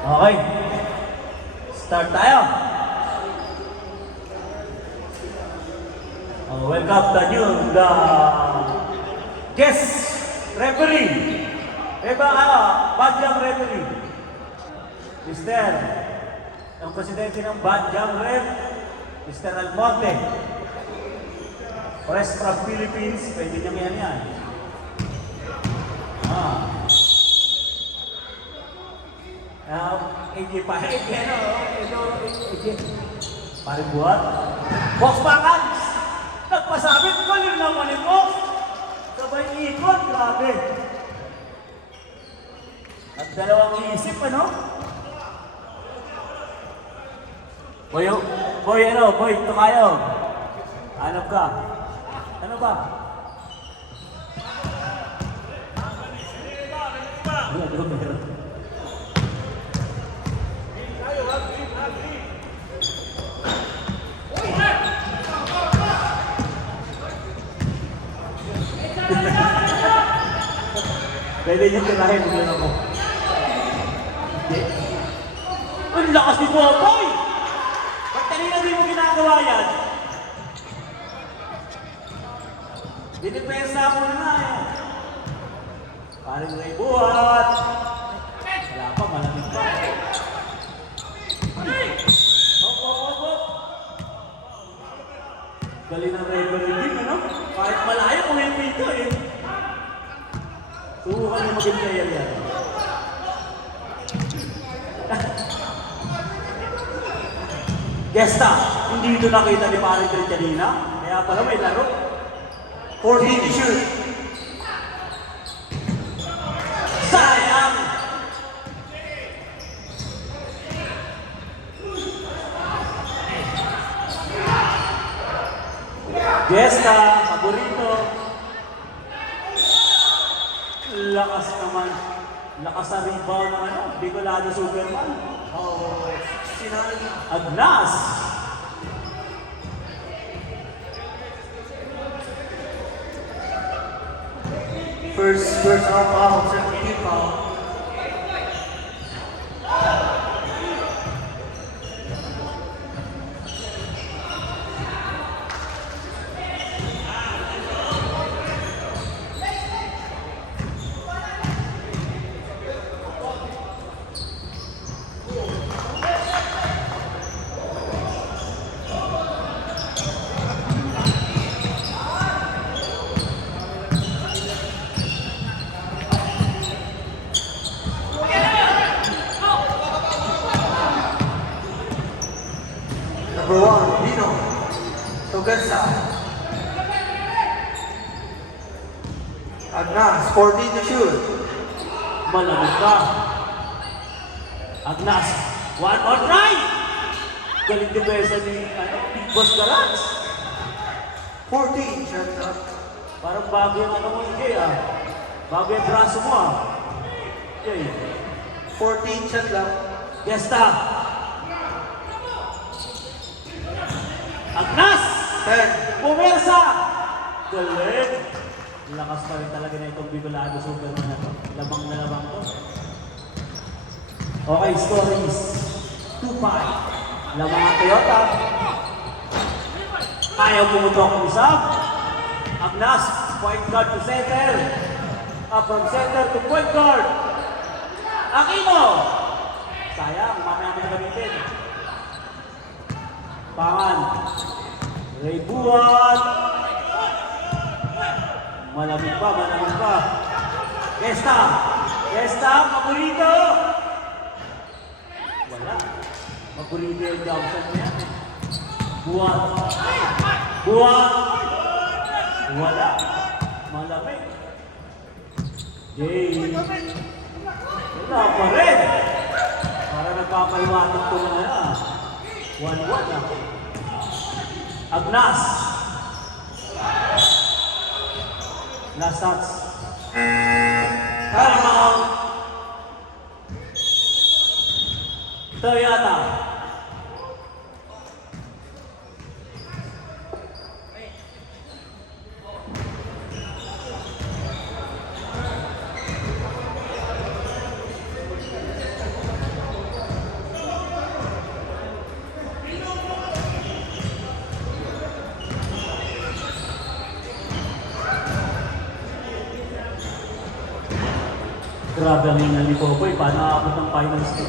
Okay. Start tayo. Welcome the guest referee. Badyang referee. Mr. Ang presidente ng Badyang Ref, Mr. Almonte. Press from Philippines, pwede niyang yan. Hindi pa, pare buat. Box Bakans! Nagpasabit ko yun naman yung box. Sabay ikot, grabe. At dalawang isip, ano? Boy, ito kayo. Hanap ka. Ano ba? Pwede niyo tirahin mo ako. Ang lakas ni Boboy! Ba't kanina di mo ginagawa yan? Dinipensa mo na eh. Paring Ray Buhat. Wala pa, malamig pa. Hop. Galing ng referee din, ano? Kahit malayo kung yung pito eh. Subukan mo maging player yan. Gesta, hindi ito nakita ni Paring Ray kanina. Kaya pala may laro. 14 to shoot. Sayang! Gesta, paborito. Lakas naman. Lakas sa rebound ng ano, Bicolano Superman. Agnas! First foul, second team foul. Number 1, Dino Togensa. Agnas, 14 to shoot. Malamig ka. Agnas, one more try! Galing depensa ni Big Boss Garage. 14 shots up. Parang bago yung ano mo, Jay ah. Bago yung braso mo ah. Jay. 14 shot lang. Gesta. Agnas! 10. Pumersa! Galing! Lakas pa rin talaga na itong Bicolano Superman na to. Labang na labang to. Okay, score is 2-5. Lamang ang Toyota. Ayaw pumutok ang isa. Agnas, point guard to center. From center to point guard. Aquino! Sayang, mamaya may gamitin. Pangan. Ray Buhat. Malamig pa. Gesta, paborito. Wala. Paborito yung Johnson na yan. Buhat. Wala. Malamig. Jay. Wala pa rin. Para nagpapaliwanag ko na yan. 1-1 ah. Agnas. Last shots. Timeout. Toyota. Grabe ang hingal ni Popoy. Paano aabot ng finals to?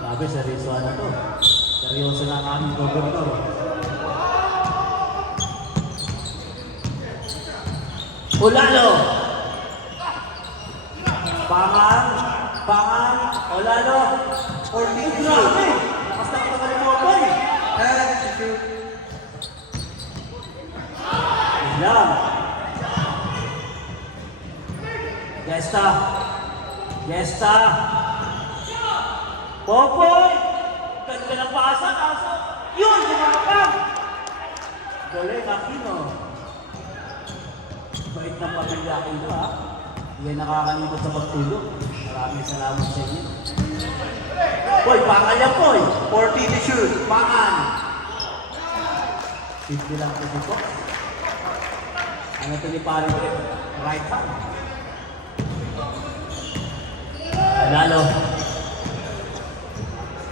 Grabe, seryoso ano to. Seryoso na ang aming gobernador. Olalo! Pangan, Olalo! 14 to Grabe! shoot. Lakas na katagal ni Popoy! 10 to shoot. Yun lang. Gesta! Popoy! Ganda ng pasa, kaso yun! Gumapang! Galing, Aquino. Bait ng pamilya Aquino, ha? Hindi ay nakakalimot sa pagtulog. Maraming salamat sa inyo. Poy, pangal yan, Poy! 14 to shoot. Pangan! 50 lang ito dito. Ano ito ni Pare Grip? Right hand. Panalo.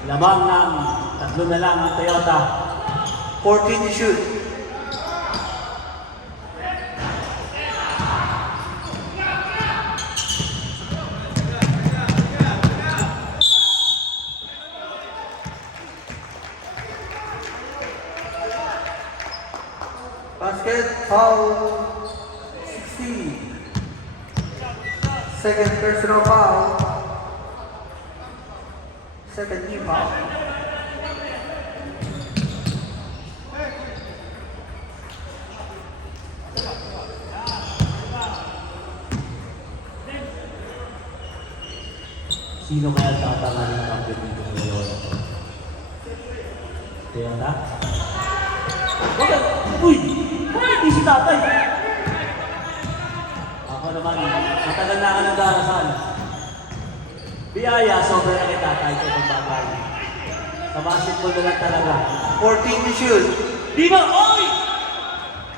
Lamang ng 3 na lang ang Toyota. 14 to shoot. Basket, foul, 16. Second personal foul. Second team foul. Sino kaya tatanganin ng kampiyon dito sa Toyota? Toyota? Bakit? Uy! Bakit di si tatay? Ako naman, matagal na ka ng darasal. Biyaya, sobrang na kay tatay ko kung tatay. Sa basketball na lang talaga. 14 to shoot. Dino! Oy!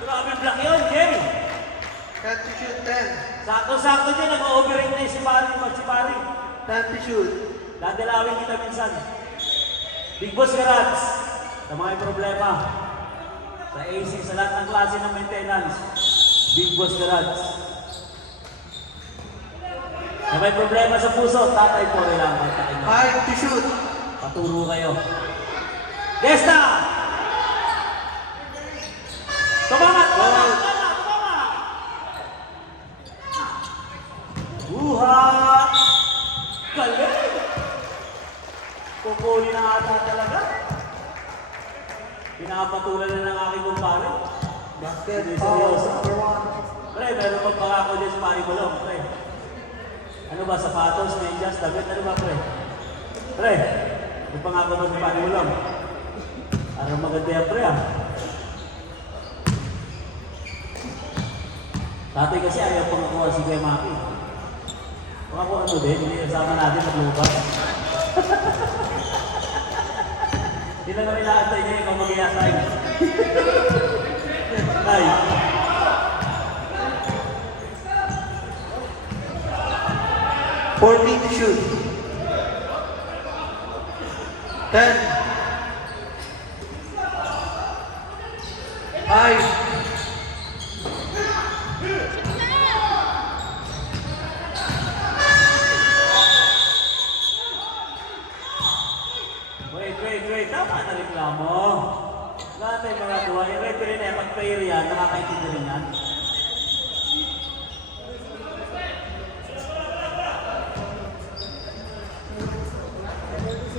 Grabe ang block yun, Jerry! 10 to shoot, 10. Sakto-sakto dyan, nag-overrate na yung si Pari. 10 to shoot. Dadalawin kita minsan. Big Boss Garage, sa mga may problema. Sa AC, sa lahat ng klase ng maintenance. Big Boss Garage. Sa may problema sa puso, tatay po rin lang. 5 to shoot. Paturo kayo. Gesta! Tumangat! Buhat! Galing! Kukunin na ata talaga. Pinapatulan na ng aking kumpare. Basket, Hindi foul, seryoso. number 1. Pre, meron magpangako din sa pari Balong, pre. Ano ba, sapatos, medyas, damit, ano ba, pre? Pre, magpangako ba sa pari Balong? Parang maganda yan, pre, ah. Tatay kasi ayaw pangakuha si Kuya Maki. Pangakuha ano din, hindi kasama natin maglubas. Hindi lang kami nakantay niya, ikaw mag-i-assign. Tay. Fourteen to shoot. 10. 5. Wait. Tama na reklamo. Lahat ay mga gawa. Yung referee na yan, pag-player yan, nakakaintindi rin yan.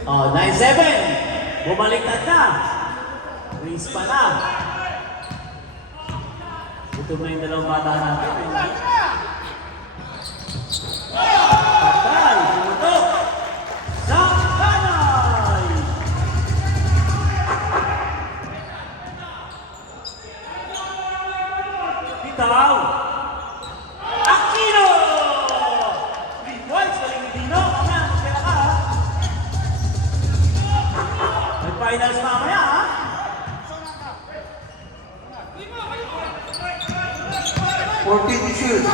Oh, 9-7. Bumaliktad na. Race pa na. Gutom na yung dalawang bata natin. Patay. Tumutok. Sa kanay. Bitaw. Aquino. 3 points. Galing ni Dino. Mamaya, magkala ka ha. May finals mamaya ha. 14 to shoot.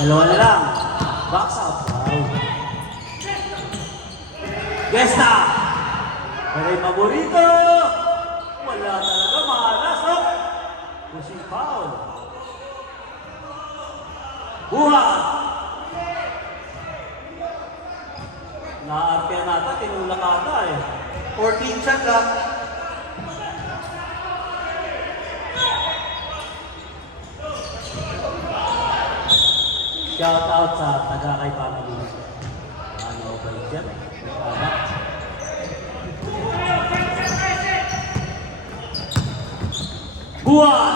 Dalawa na lang. Box out. Wow. Gesta! Pero yung paborito! Wala talaga, malas, no? Pushing foul. Buhat! Naarte nata, tinulak ata eh. 14 shot clock. Shout out sa taga-kay family. Ano ba yun dyan? Anak. Buwan!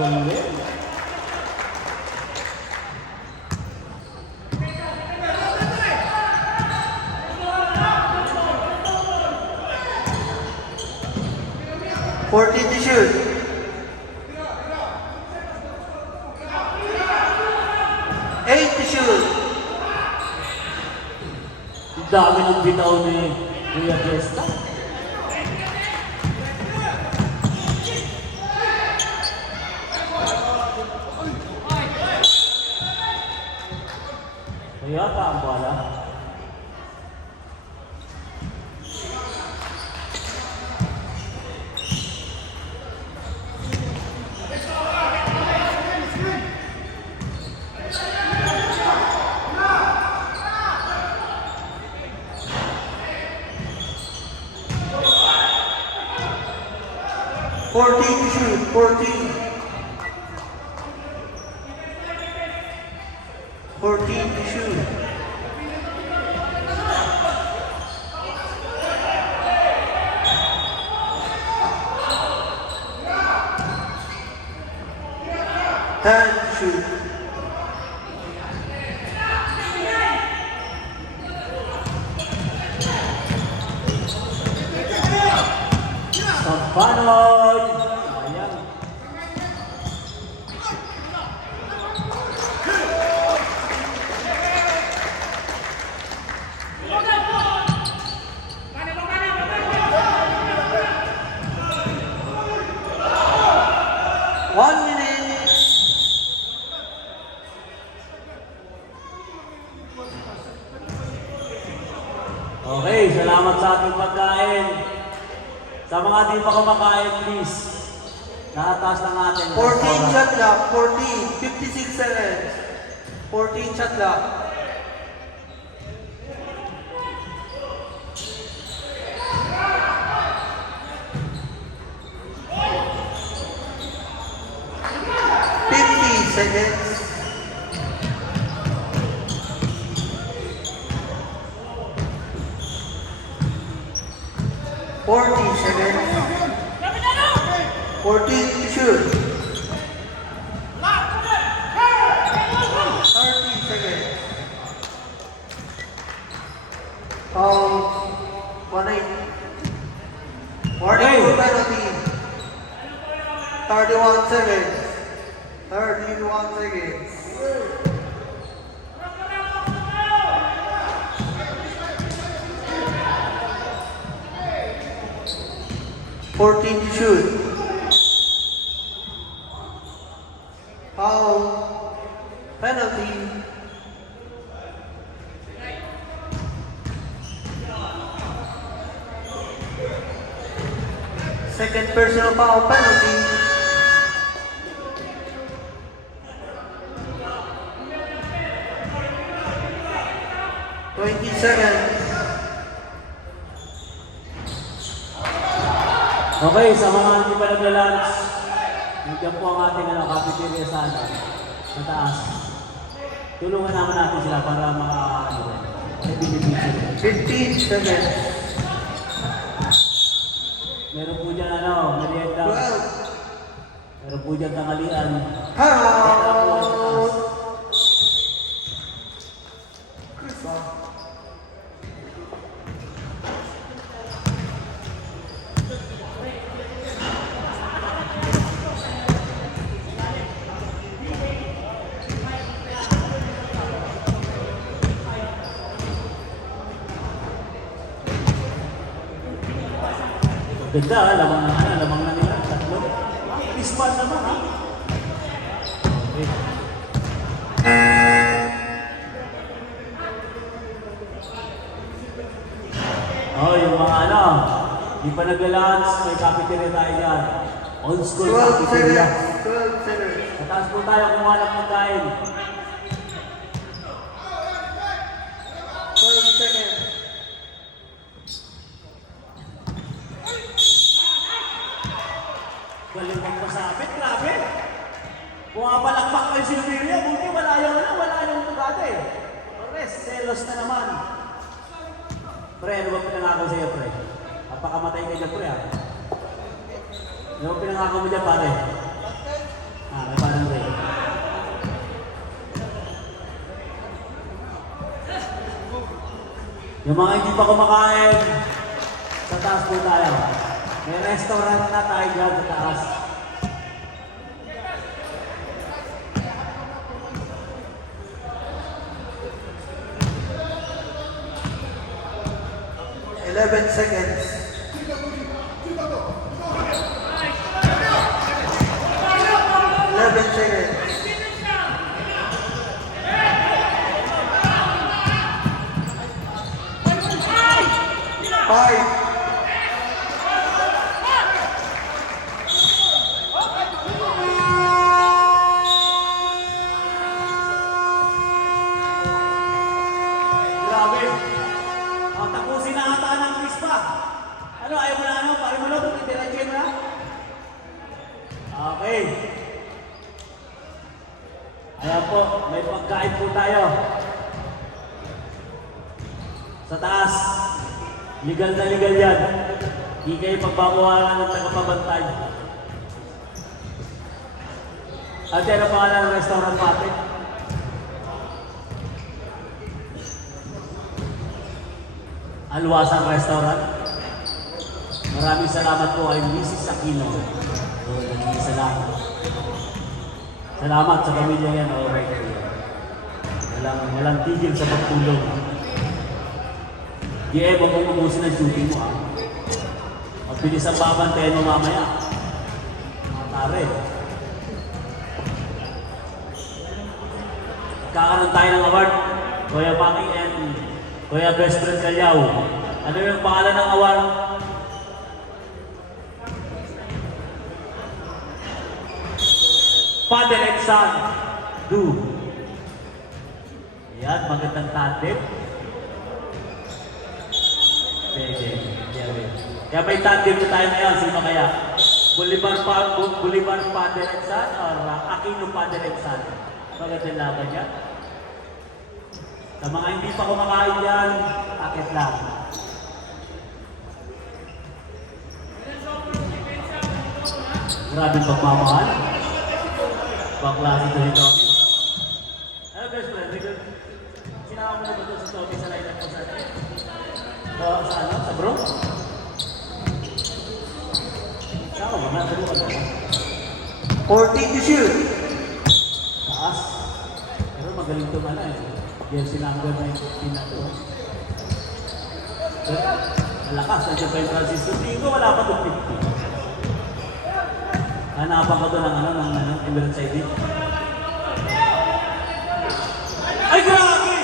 Galing. Fourteen to shoot. 8 to shoot. Ang dami ng bitaw ni Kuya Gesta. Kaya ang bala. Fourteen to shoot. 14. 14 to shoot. Ten to shoot. Sampanoy! Sayang. One minute. Okay, salamat sa ating pagkain. Sa mga di pa kumakain, please. Nakataas lang natin. 14 shot clock. 14. 56 seconds. 14 shot clock. Seconds. Forty seconds. 14 to shoot. 30 seconds. 1-8. Warning for penalty. 31 seconds. 31 seconds. Fourteen to shoot. Foul. Penalty. Second personal foul penalty. Seconds. Okay, sa mga hindi pa nagla-lunch, nandiyan po ang ating cafeteria sana, sa taas. Tulungan naman natin sila para maka-15 seconds. Meron po dyan merienda. 12. Meron po dyan tanghalian. Hello. Ganda, lamang na nila. Tatlo. Respawn naman, ha? Okay. Oh, yung mga di pa nag-lunch, may cafeteria tayo dyan. Old school 12 cafeteria. seconds. 12 seconds. Mataas po tayo kung wala pagkain. 12 seconds. Galing magpasabit, grabe. Pumapalakpak kayo si Lumiria, buti wala yung tugate. Torres, selos na naman. Pre, ano ba pinangako sa'yo, pre? Napakamatay ka dyan, pre, ha? Ano ba pinangako mo dyan, pare? May parang pre. Yung mga hindi pa kumakain, sa taas po tayo. May restaurant na tayo dyan sa taas. Eleven seconds. 11 seconds. 5. Grabe. Tapusin na ata ng quiz pa. Ano, ayaw mo na pare mo lang, intelligent na? Okay. Ayan po, may pagkain po tayo. Sa taas. Legal na legal yan. Hindi kayo pagbabawalan ng tagapabantay. At yan ang pangalan ng restaurant natin. Alwasan Restaurant. Maraming salamat po kay Mrs. Aquino. Salamat. Salamat sa pamilya yan. Okay. Walang tigil sa pagtulong. Di mo kung umusin ang shooting mo, ha? Mabilis ang babantayan mo mamaya. Mga pare. Kakaroon tayo ng award. Kuya Paki and Kuya Best Friend Kalyaw. Ano yung pangalan ng award? Father and Son. Do. Yan, magandang tandem. Kaya may tandem na tayo ngayon. Sino kaya? Bolivar Father and Son or Aquino Father and Son? Magandang laban yan. Sa mga hindi pa kumakain yan, akit lang. Grabe pagmamahal. Baklase ito ni Tommy. Ano best friend? Sinama mo na ba ito sa Tommy sa line-up ko sa sa bro? Saan ba? Nasa buka ba? 14 to shoot. Taas. Pero magaling ito man eh. Jersey number 19 na ito. Malakas. Nandiyan pa yung Francisco. Tingin ko wala pa itong 50. Hanapan ko ito ng Emirates ID. Ay, grabe!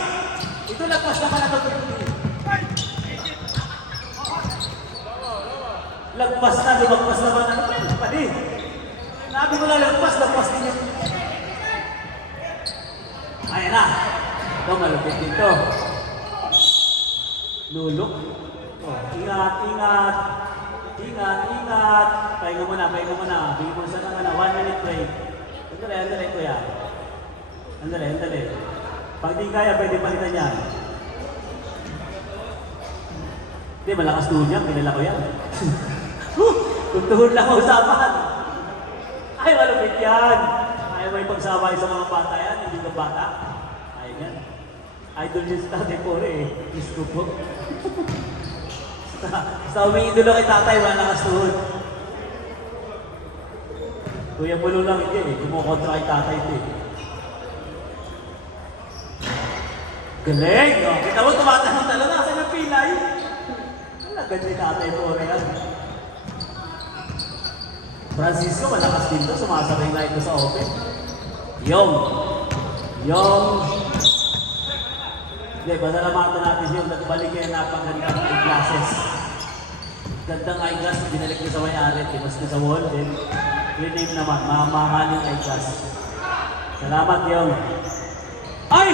Ito lagpas naman na ito. Lagpas na, lumagpas naman. Ano pa yun? Padi. Nabi ko lang lagpas din yun. Ayan na. Ito, malupit dito. Lulok. Oh, ingat. Pahinga muna. Bigyan mo sa naman 1 minute break. Andali, kuya. Andali. Pag di kaya, pwede palitan yan. Hindi, malakas tuhod yan. Kilala ko yan. Tuhod lang ang usapan. Ay, malupit yan. Ay, may pagsabay sa mga bata yan. Hindi ka bata. Ay, yan. Idol yun sa tatay po eh. Diyos ko po. Sa umiidolo kay tatay, malakas tuhod. Kuya Bulo lang hindi eh. Kumukontra kay tatay ito eh. Galing! No? Kita mo, tumatanong talaga. Saan ang pilay? Wala, ganyan tatay po rin yan. Francisco, malakas din to. Sumasabay na ito sa open. Yung. Hindi, panalamatan natin yung nagbalik kayo napagandang eyeglasses. Gandang eyeglass, binalik niya sa may-ari, tinas niya sa wall, then rename naman, mamahaling eyeglass. Salamat yung. Ay!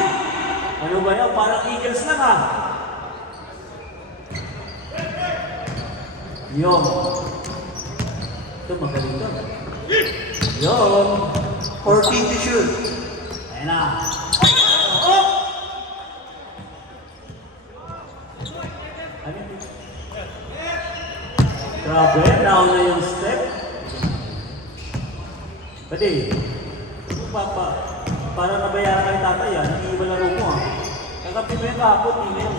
Ano ba yun? Parang Eagles lang ah. Yung. Ito magaling to. Yung. 14 to shoot. Ayan na. Oh! Ano yun? Grabe, down na yung step. Pwede. Para nabayaran kay tatay yan, hindi iba laro mo ha. Kagabi mo yung kapot, hindi mo yun.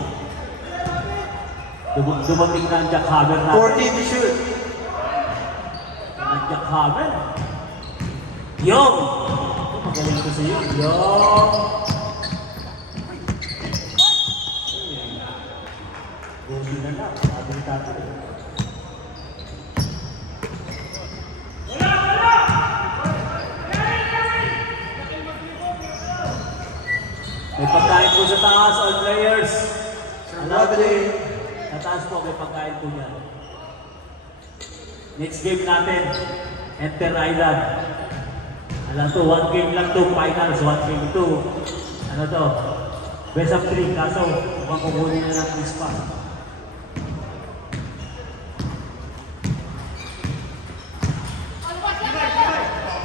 Dumating na ang jackhammer natin. 14 to shoot. Ang jackhammer. Yung! Ito, magaling ko sa'yo. Yung! Gobi na lang, sabi ni tatay. May pagkain po sa taas, all players. Lovely. Sa taas po, may pagkain po niya. Next game natin, Enter Island. Alam to, 1 game lang to, finals, 1 game to. Ano to? Best of 3, kaso mukhang kukunin na ng quiz pa.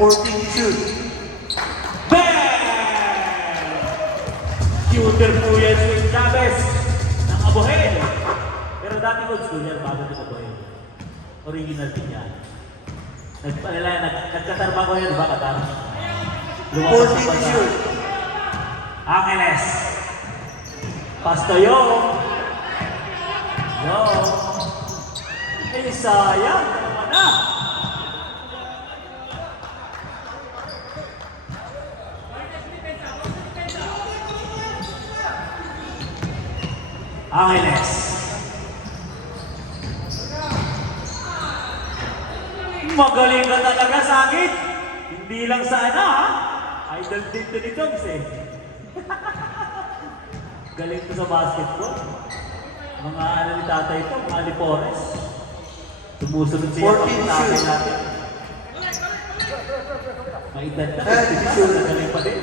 Fourteen to shoot. Shooter po yan si Chavez ng Abuhel. Pero dati ko school yan bago ito Abuhel. Original din yan. Nagkatarba ko yan, di ba Qatar? 14 to shoot. Angeles. Pasto yung. Eh, sayang. Naman na. Angeles. Magaling ka talaga sa akin. Hindi lang sana ha. Idol din to ni Togs eh. Galing ko sa basketball. Mga ano ni tatay ito, mga Lipores. Sumusunod siya pag tatay natin. Maedad na, galing pa din.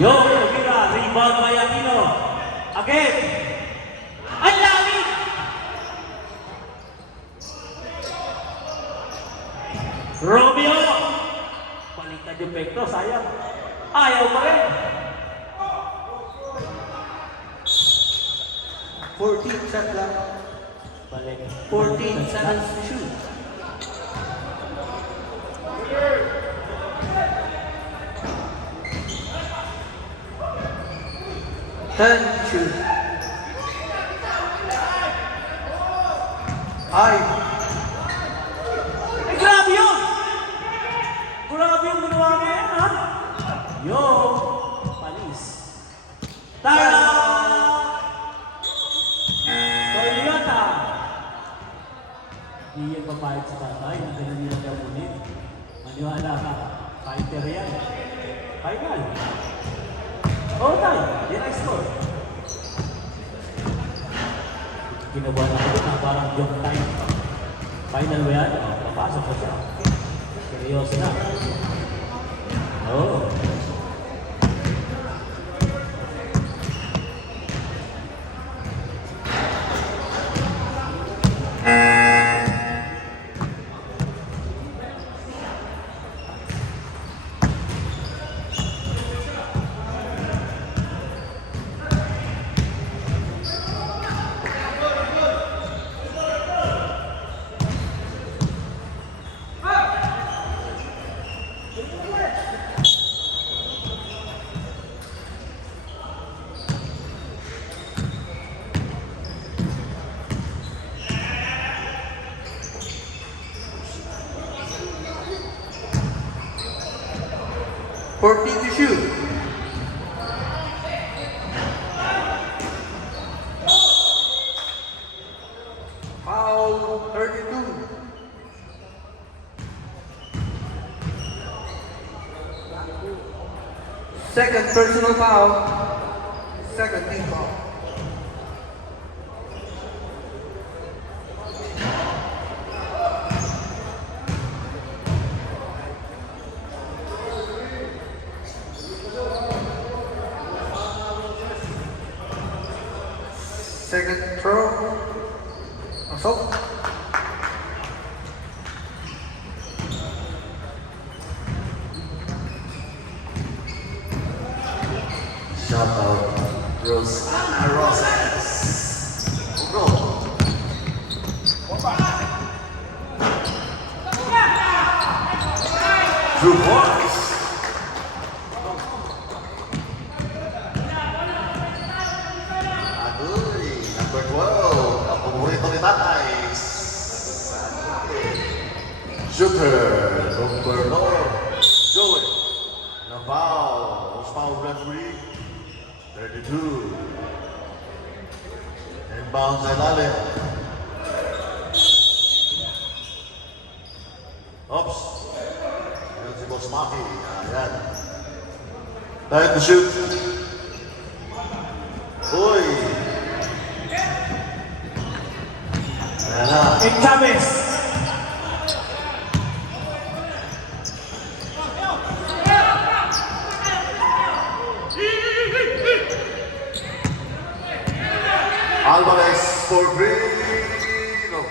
Yo, Mira, rebound by Aquino. Again. Ang lalim! Romeo! Baliktad yung pekto, sayang. Ayaw pa rin. 14 shot lang. Balik. 14 seconds to shoot. Ten to shoot. Ay. Eh, grabe yun! Grabe yung ginawa niya yan, ha? Yo! Palis. Tara! Toyota! Hindi yan papayag sa tatay. Ang ganun nila gabunin. Maniwala ka. Fighter yan. Final. Oo tayo. Yan ay score. Ginawa na ko na parang joke time. Final ba yan? Papasok ko siya. Seryoso na. Oo. Fourteen to shoot. Foul 32. Second personal foul. Second team foul. Second throw. Assault. Shout out Rosana Roses. Go. Drew Morris. Agoy, number 12. Ang paborito ni Tatay. Shooter, number 4. Joey. Na foul. Most foul referee. 32. Inbound sa ilalim. Oops. Ayan si Boss Maki. Ayan. Time to shoot. Uy. Ayan na. And Chavez. Alvarez for three. No.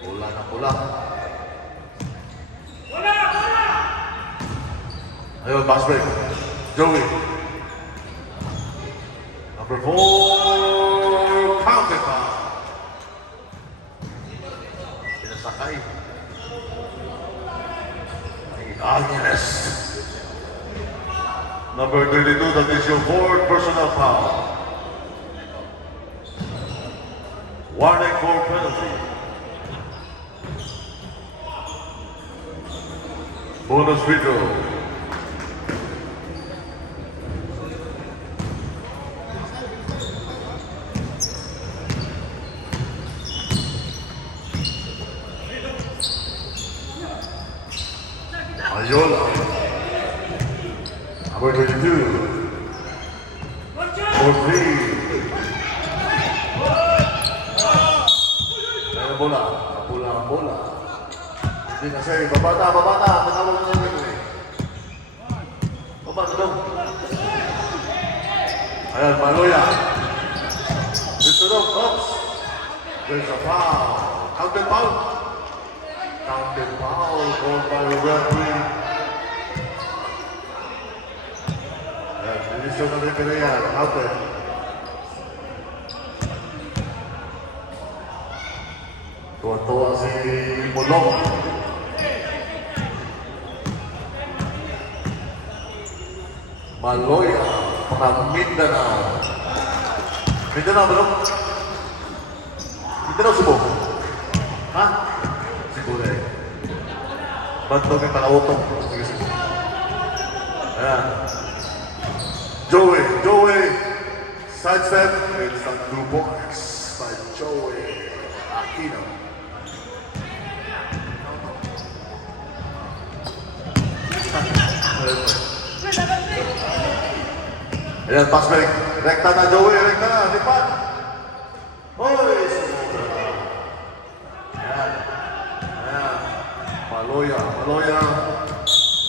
Pula na pula. Ayun, pass break. Joey. Number 4. Counted foul. Pinasakay. Ay, Agnes. Number 32, that is your fourth personal foul. Warning for penalty. Bonus free throw. Ayola. Number 22. For three. Ayan bola. Bola ang bola. Hindi na sa'yo. Babata. Tinawag na yung rin. Babata daw. Ayan, Maloya. Dito daw. Oops. There's a foul. Counted foul. Counted foul. Called by the referee. Ayan, dinisyon na rin pinayan. Counted. Tuwa-tuwa si Mulong. Maloya, mga Mindanao. Mindanao, bro? Mindanao, Cebu? Ha? Cebu na eh. Ba't daw may pang-autong? Sige, Cebu. Ayan. Joey. Sidestep. It's a 2 points by Joey Aquino. Ayan, pass break. Rekta na, Joey. Rekta na. Lipat. Hoy! Sumobra. Ayan. Maloya.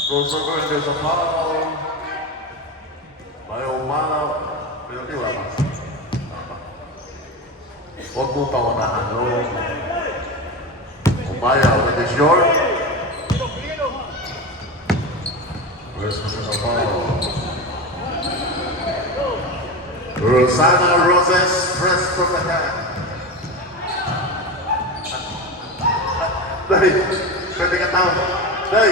Goes over and there's a foul. May umana. Pero di wala pa. Huwag mo pawanahan, no? Umaya, when it's your. Where's the foul? Rosana Roses, press from the hand. Day, pwede ka tawag. Day,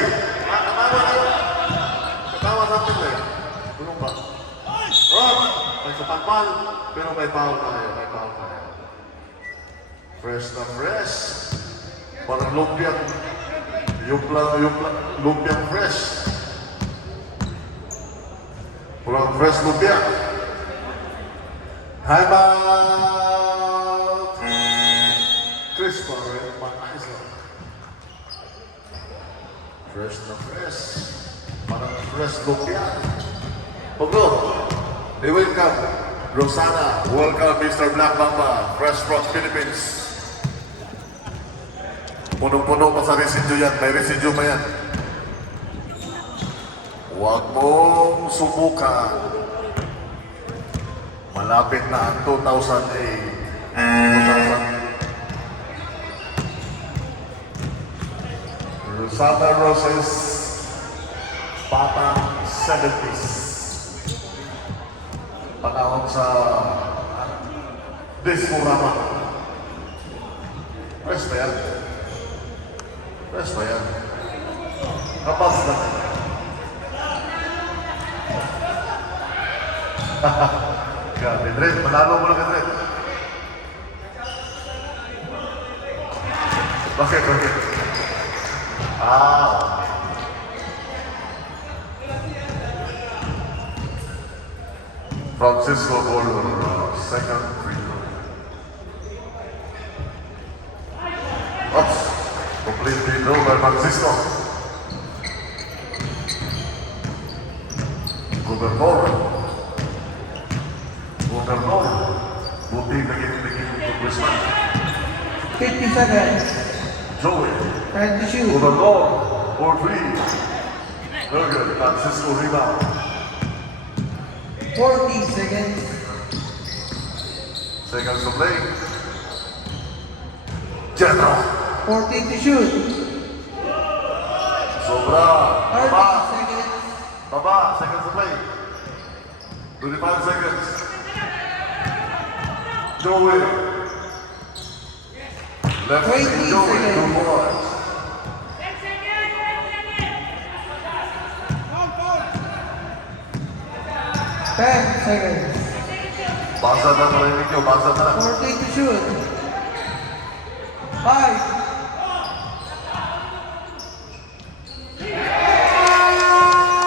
katawa natin eh. Tulong ba? Oh, may sapagpal, pero may foul tayo. Fresh na fresh. Parang lumpiang. Lumpiang fresh. Parang fresh lumpiang. Time out! Chris Barrett, my eyes on. Fresh na fresh. Parang fresh look yan. Paglo, they welcome Rosana. Welcome Mr. Black Mamba, fresh from Philippines. Punong-puno pa sa residue yan. May residue pa yan. Huwag mong subukan. Malapit na ang 2008. 2000. Rosana Roses, Batang 70s. Panahon sa Discorama. Fresh ba yan? Fresh ba yan? Kapag na. Grabe, Dred. Manalo mo lang ka, Dred. Bakit? Ah. Francisco Bolo, second free throw. Oops. Complete free throw by Francisco. Gobernador. Buti naging congressman. 50 seconds. Joey. Time to shoot. Gobernador, for three. Very good. Francisco rebound. 40 seconds. Seconds to play. Jetro. 14 to shoot. Sobra. 30 Baba. seconds. Baba. Seconds to play. 25 seconds. Joey. Left 20 Joey. seconds. Two boys. Ten seconds. Basa na narinig nyo. Basa na. 14 to shoot. 5.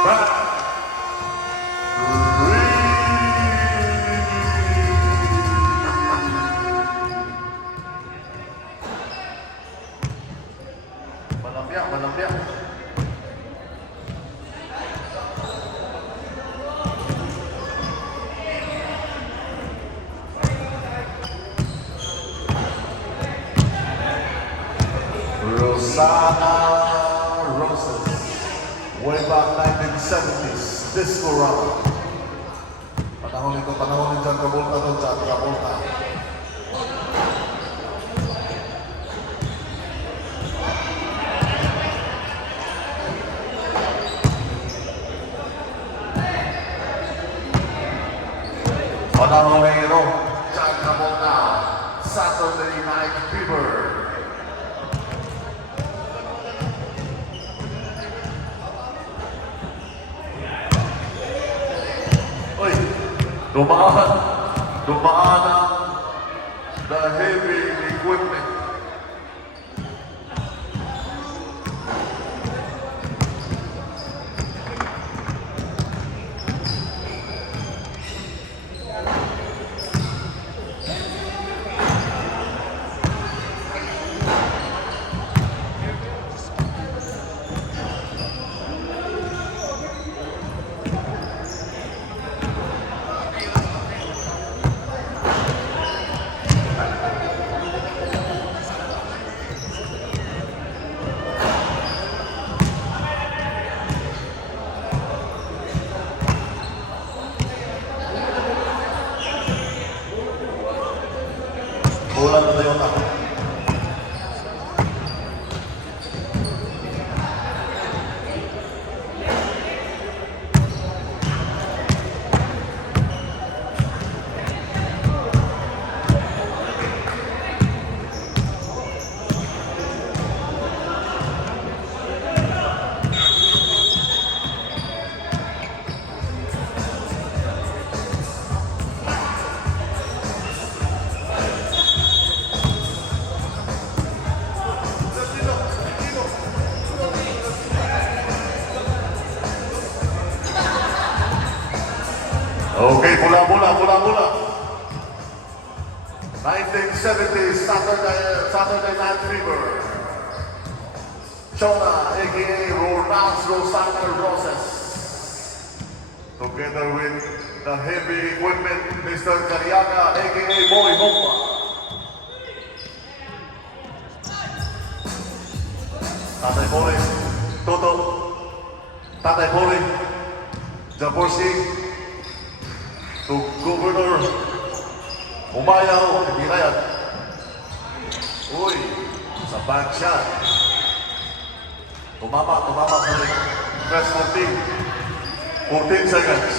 Back. Three. Malambya. Rosana Roses. Way back 1970s. Disco rock. Panahon ni John Travolta doon sa Travolta. Panahon ni John Travolta. Saturday Night Fever. Uy, dumaan ang the heavy equipment. Bola na tayo na. Okay, mula. 1970s Saturday Night Fever. Chona, a.k.a. Rosana Roses. together with the heavy equipment, Mr. Cariaga, aka Boy Bomba. Tatay Boy, Toto, Tatay Boy, Jaworski, to Governor Umayaw, Hirayat. Uy, sa back shot. Tumama sa ring. Press 14 seconds.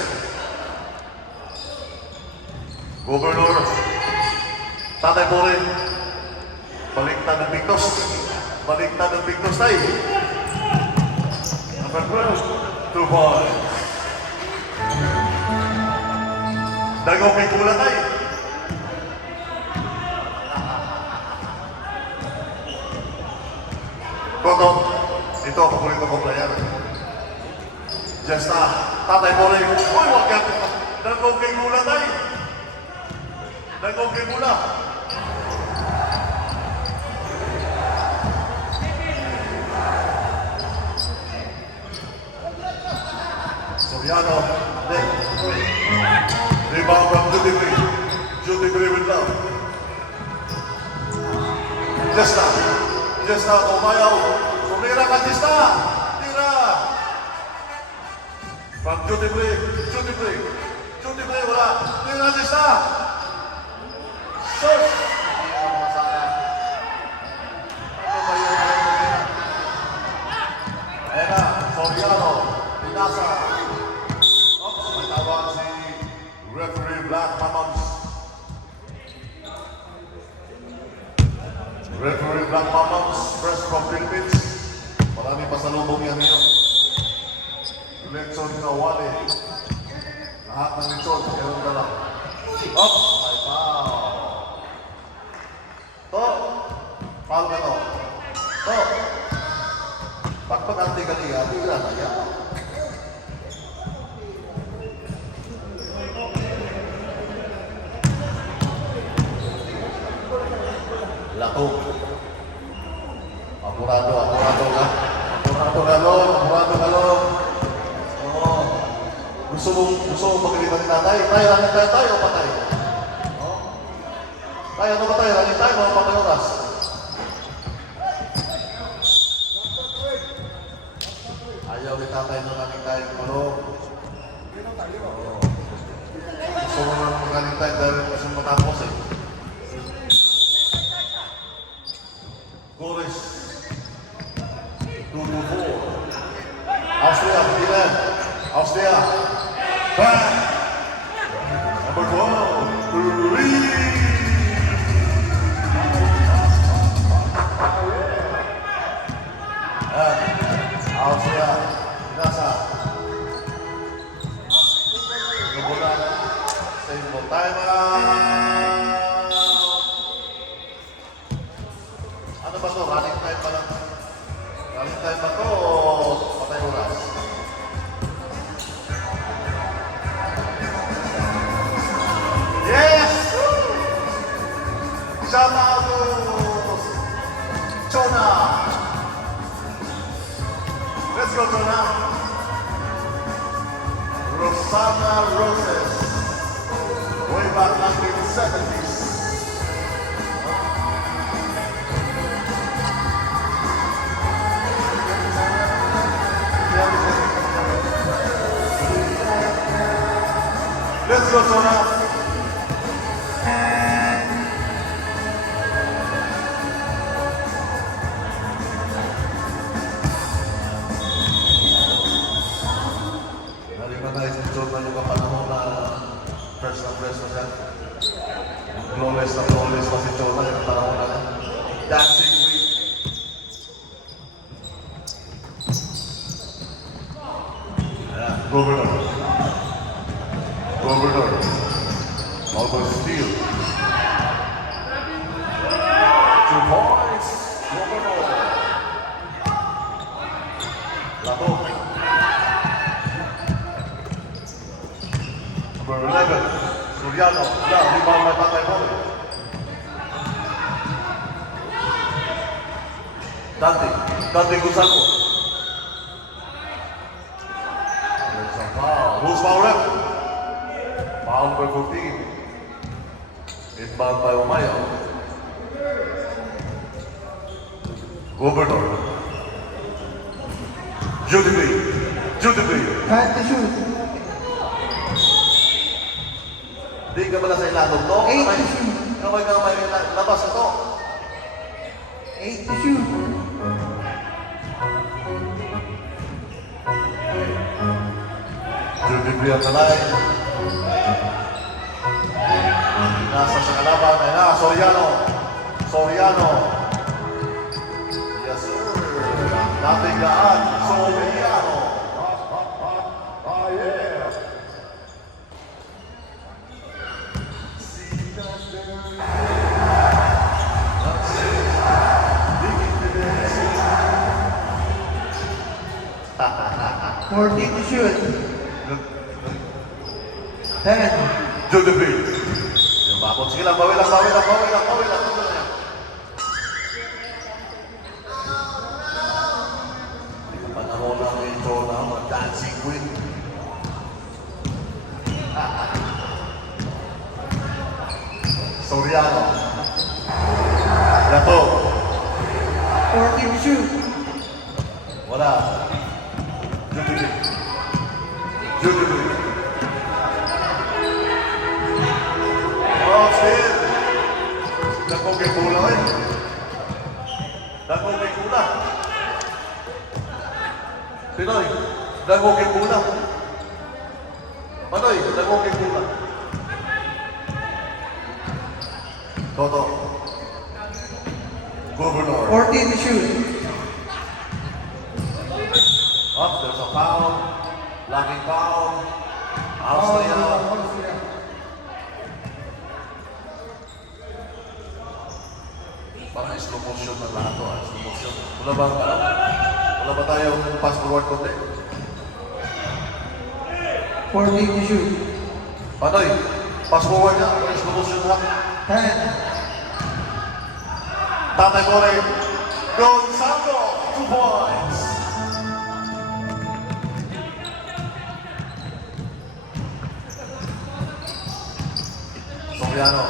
Governor, Tatay Boy, baliktad ng Pictos. Baliktad ng Pictos tayo. Number 12, 2 points. Dagong may kula tayo. Toto, ito ang paborito kong player. Just Tatay Boy, uy, wag yan. Dagong kay kula tayo. Dagong kay kula. Soriano, rebound from Judy Green. Judy Green with love. Just now, Umayaw. Sumira ka, Jesta. Tira. From Judy Green, wala. Tira, Jesta. Shoot. Ayan na, Soriano, Pinasa. May tawag si referee Black Mamams. Referee Black Mamams, fresh from Philippines. Maraming pasalubong yan ngayon. Lechon Kawali. Lahat ng lechon, meron ka lang. Oops, may foul. To, foul ka to. To, pagpag-anti ka niya, tigla na yan. Lato. Apurado ka long. Oh. Gusto mong pagkalitan ni tatay? Tay, ranin tayo o patay? Oh. Tay, ano ba tayo? Ranin tayo, mga patay oras. Ayaw ni tatay na ranin tayo kulong. Oh. Gusto mo nang ranin tayo dahil kasi matapos eh. Goris. 2-4. Austria, Finland. Austria. Back. Number 12. 3. Austria. Pinasa. Kebulan. Stable timeout. Ano ba to? Running time pa lang. Running time ba to o patay oras? Yes! Shout out to Chona! Let's go, Chona! Rosana Roses. Way back 1970s. Let's go, Sona. Narinig si Chona yung kapanahon na fresh na siya. Flawless pa si Chona yung panahon na dancing queen. Ayan, Governor. Albert Steele. 2 points. Governor. Lato. Number 11. Soriano. Rebound by Tatay Boy. Dante Guzalco. There's a foul. Who's foul ref? Foul number 14. Inbound by Umayo. Governor. Judy. Time to shoot. Di ka pala sa ilalong to. 8 to shoot. Kamay, labas ito. 8 to shoot. Judy on the line. Nasa sa kalaban. Ay na, Soriano. Yes, sir. Dating gaan, Soriano. Yeah. Fourteen to shoot. 10. Judy B. Yung bakot. Sige lang, bawi lang. Panahon lang ito na mag-dancing queen. Soriano. Yato. 14 to shoot. Wala. Judy B. Oh, Steve. Nagmugay kula eh. Nagmugay kula. Pinoy, nagmugay kula. Panoy, nagmugay kula. Toto. Governor. 14 to shoot. Up, there's a foul. Locking foul. Austria. Parang slow motion na lahat to. Slow motion. Wala ba tayong fast forward konti? 14 to shoot. Panoy, fast forward na. Slow motion lang. 10. Tatay mo rin. Gonzalo, 2 points. Soriano.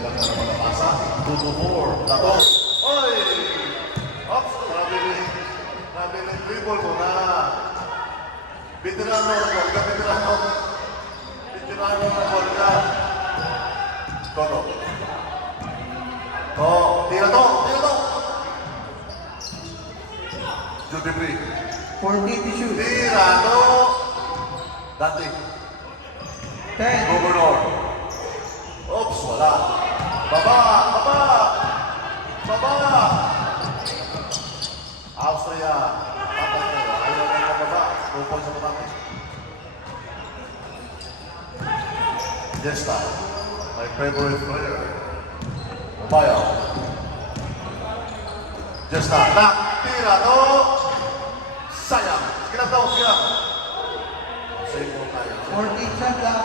Ilang na naman napasa. 2-4. Lato. Oy! Ops! Grabe ni dribble mo na. Veterano na ball ka. Veterano na ball ka. Toto. Oh, tira to. Judy Bree. 14 to shoot. Tira to. Dante. 10. Governor. Oops, wala. Baba. Austria. Ayaw na yung baba. 2 points sa matami. Jesta. My favorite player. Umayo. Jesta. Tira to. Sayang. Sige lang. Save mo tayo. 14 shot clock.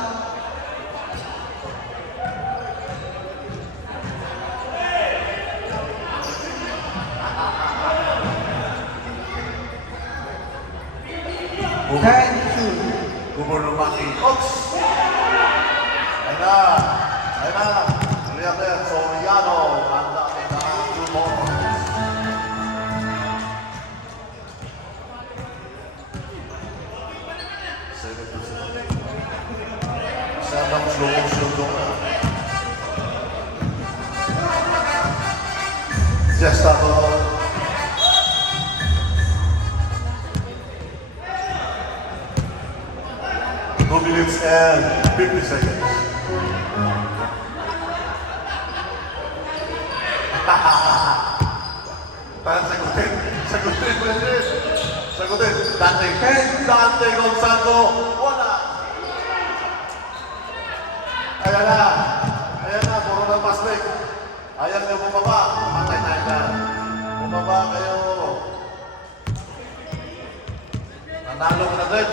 Time to shoot. Governor Maki. Oops! Ayun na. Lihat yan. Soriano. Handa na 2 points. Sandang slow motion doon na. Jesta to. 2 minutes and 50 seconds. Parang sagutin mo yun. Sagutin. Dante Gonzalo. Wala. Ayan na, puro ng paslik. Ayan na bumaba. Patay tayo na. Bumaba kayo. Nanalo ka na, Red.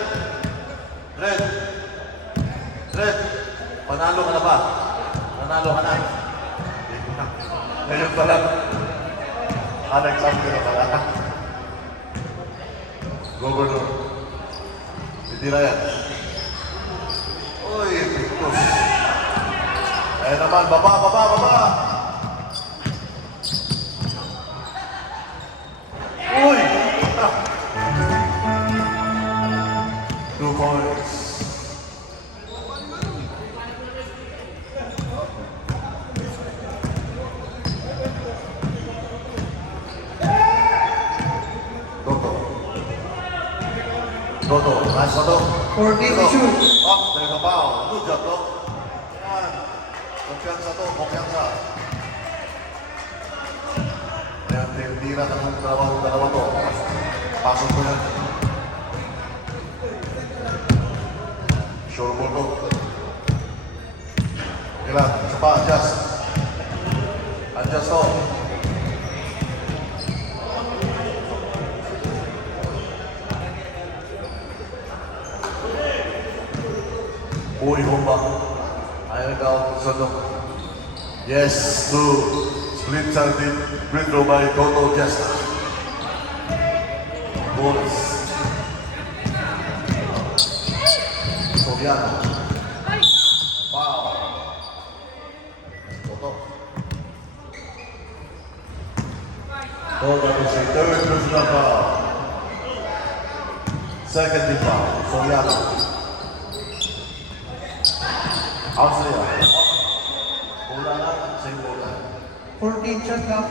Panalo ka na ba? Nanalo ka na. Ngayon pa lang. Alexander na pala. Governor. Hindi na yan. naman, baba, baba, baba. Uy! 2 points. Toto, nice Toto. 14 to shoot. Up, there's a foul. Good job, Toto. Yan. Kumpiyansa to, kumpiyansa. Ayan, tira ng dalawa to. Pasok ko yan. Sure ball to. Ilan, isa pa, adjust. Adjust to. Uy, Humba. Ayaw ikaw, Sodom. Yes, to split started free throw by Toto Jesta. Goals. Soviano. Foul. Toto. Toto is a third personal foul. Second team foul. Soviano. Austria. Bola lang, same bola. 14 shot clock.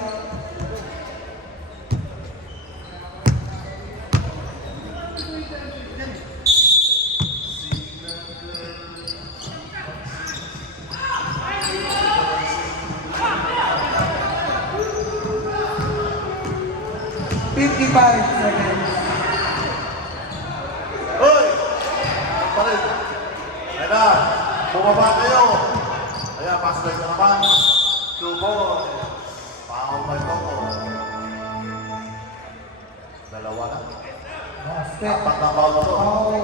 $55 seconds. Hoy! Ano pa rin? Ayan na! Bumaba kayo! Ayan, pass break na naman. 2 points. Foul by Toto. Dalawa na. Basket. Apat na foul na to. Foul.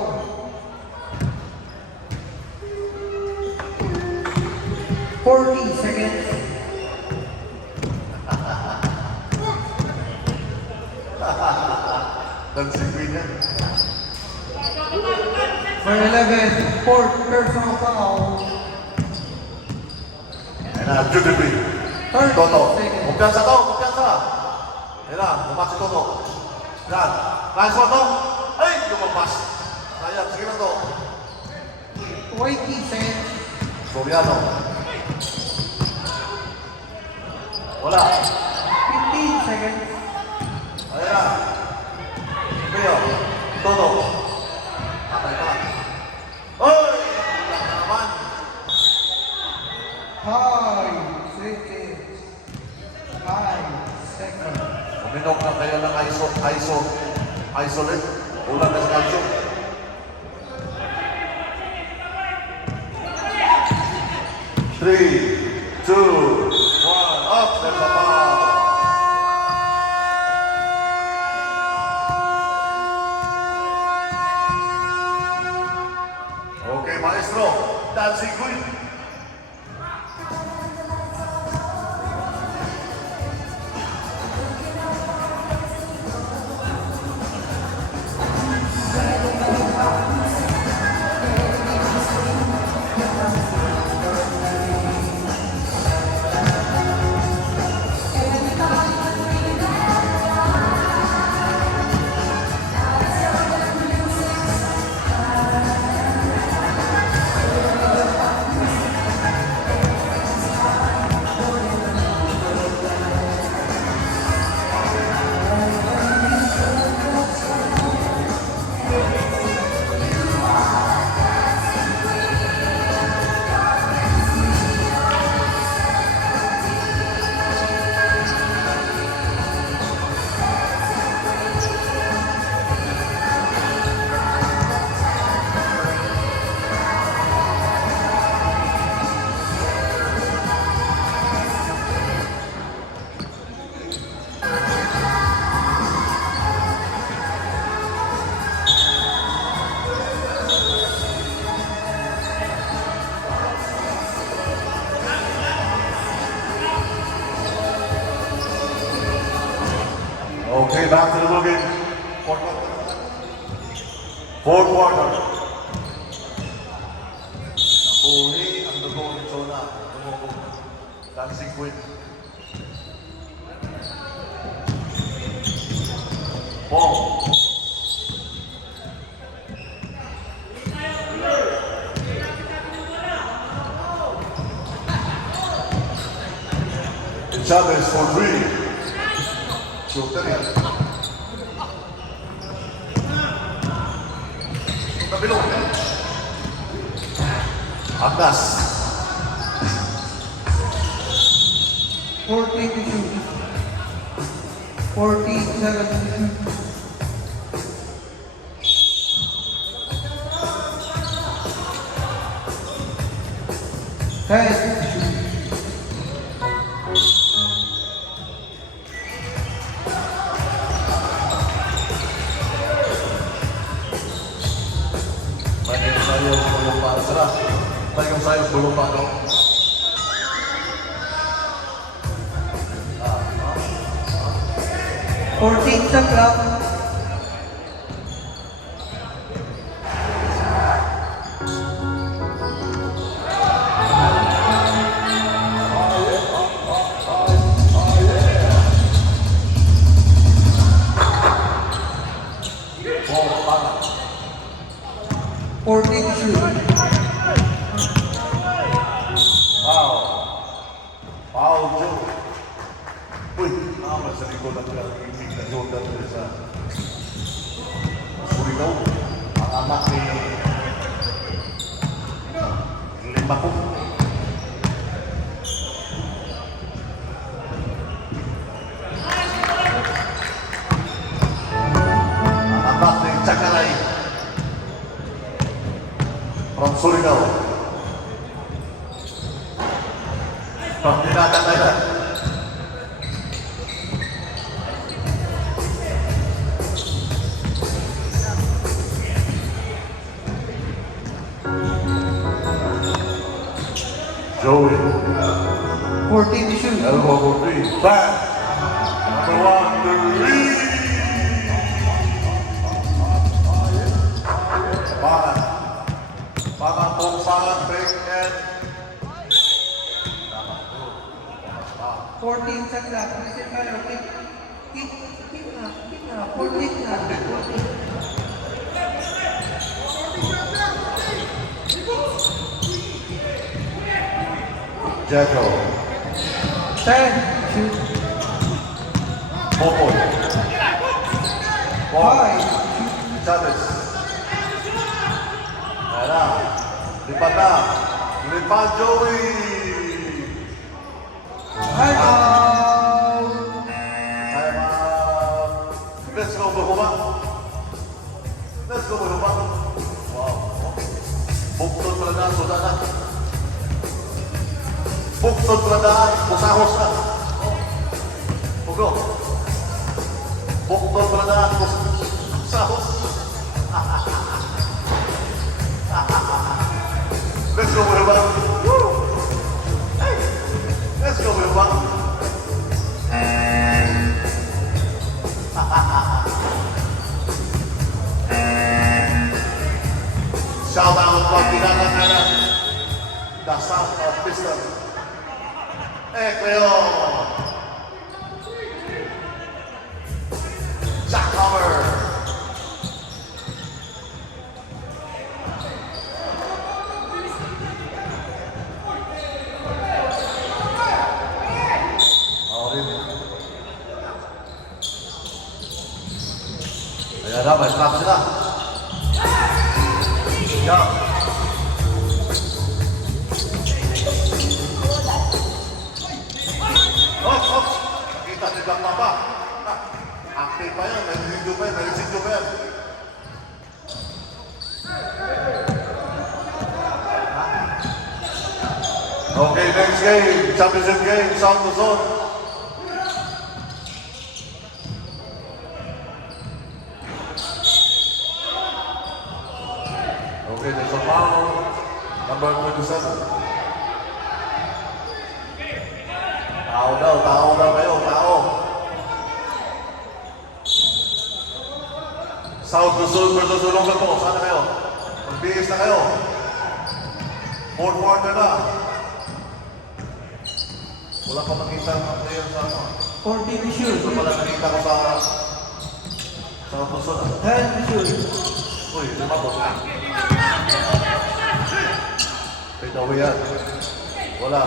40 seconds. Dancing queen yan. For 11, fourth personal foul. Ayan na, Judy B. 30 Toto. seconds. Kumpiyansa to, kumpiyansa. Ayan na, bumas si Toto. Yan. Nice one to. Ay, lumabas. Sayang, sige na to. 20 seconds. Soriano. Wala. 15 seconds. Ayan na. Pio. Toto. Patay pa. Oy! Wala na naman. 5 seconds. 5 seconds. Uminok na kayo ng isolate. Ulan na sa calcium. Three, two, one, up, there's a foul. Okay, maestro, dancing queen. Okay, back to the ball game. Fourth quarter. Napuli ang dugo ni Jonah. Tumukong. Dancing Queen. Ball. Chavez for three. Shooter yan. Kabilong. Agdas. 40 to shoot. 47 to shoot. Ten to shoot. Banyak saya belum pasrah. Banyak saya belum pasrah. 14 sa clock. Ball panah. 40 to shoot. Foul. Foul Joe. Uy, naman sa likod ng ibig na Jordan sa Surigao. Ang anak ni Lima ko. Ang anak ni Chakalay from Surigao. From Dinadalayan. Joey, 40 to shoot. elbow for three, back, number one, three. Pangan pong pangan, break and 14 sa clock. Reset tayo. Keep na. 14 na. 14. Jacko, 10 shoot. Popoy, 5 Chavez. Ayan na, lipat na, lipat Joey. Time out. Time out. Let's go, Bahuma. Let's go, Bahuma. Wow. Bukton paladaan, sudana. Bukton paladaan, kusahos na. Buklo. Bukton paladaan, kusahos. Let's go, Bahuma. Woo! Hey. Let's go, Bahuma. Shout out to Pinanganan, the South of Piston. Cleo. Jack Hammer. Ayan na, may snap sila. Yeah. Oh. Nakita si Black Mamba. Active pa yan, may video pa yan, may video pa yan. Okay, next game, championship game, South Luzon. Okay, there's a foul. Number 27. Tao daw kayo, tao. South Luzon versus Olonga po, sana kayo? Magbihis na kayo. Fourth quarter na. Wala pa makita ang mga player sa ano. 14 to shoot. Ito pala nakita ko sa puso na. 10 to shoot. Uy, lumabot na. Fade away yan. Wala.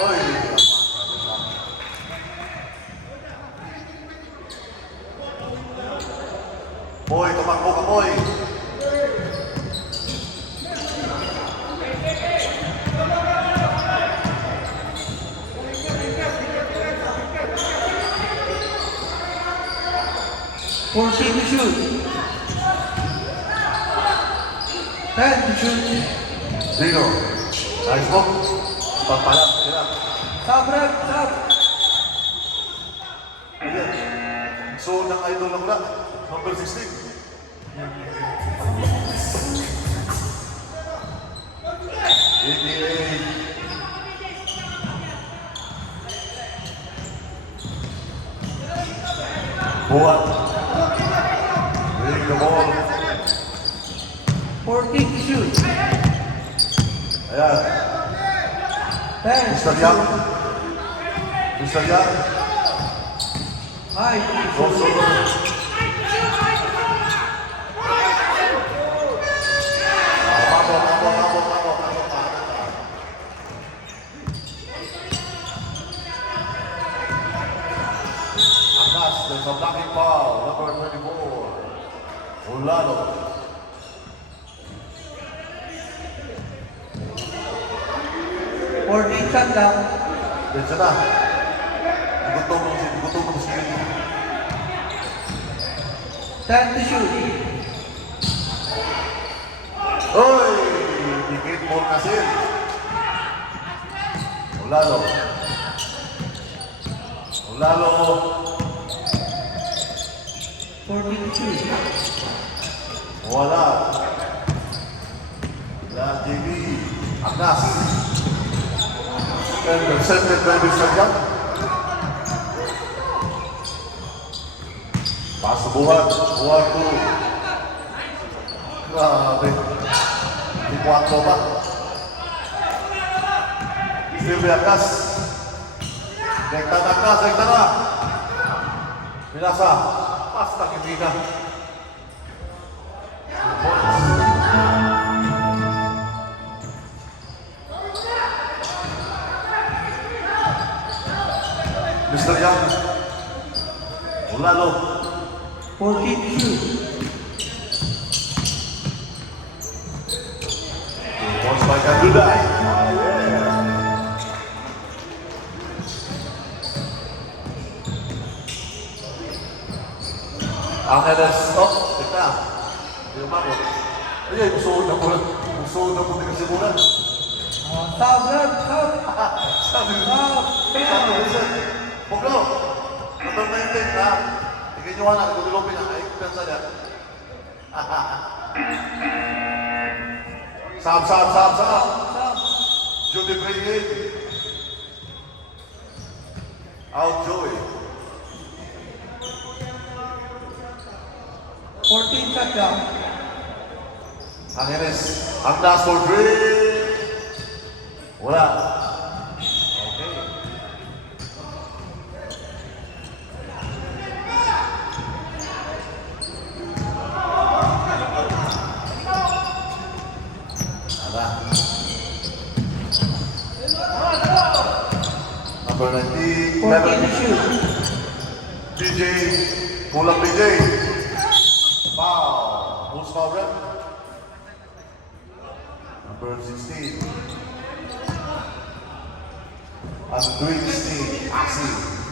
Uy, Boy, tumakbo ka, boy. Fourteen to shoot. 10 to shoot. Dino. Nice book. Pagpalang. Sila. Stop, rep, stop. So, ng idol lang na. Number 16. Buat. Bring the ball. 14 to shoot. Ayan. 10. Mr. Young. Mr. Young. 5 to Go, shoot. go, go. Mabot. Akas, there's a blocking foul. Number 24. Orlando. Shut down. Diyan na. Gutom mo si 10 to shoot. Oy! Dikit mo kasi. Ulalo. 14 to shoot. Wala. JB. Agnas. And the center by Mr. Young. Paso buhat to. Grabe. Di 4 ba? Silvia Agnas. Rekta na Agnas, rekta na. Pinasa. Basta hindi na. Mr. Young. Ulalo. 14 to shoot. Once by Kanduday. Angeles. Oh, kita. Hindi umabot. Ay, musuod na po. Musuod na po din kasi muna. Stop, rep, stop. Sabi ko. Stop. Sabi ko. Puglo. Number 19 na. Tingin nyo na. Gulilopin na. Ay, pensa niya. Sab. Stop. Judy Bringin. Out Joey. 14 shut down. Angeles. Agnas for 3. Wala. Okay. Wala. Number 90. 14 to shoot. DJ. Kulang DJ. Foul. Who's foul rep? Number 16. Andrewsny Asi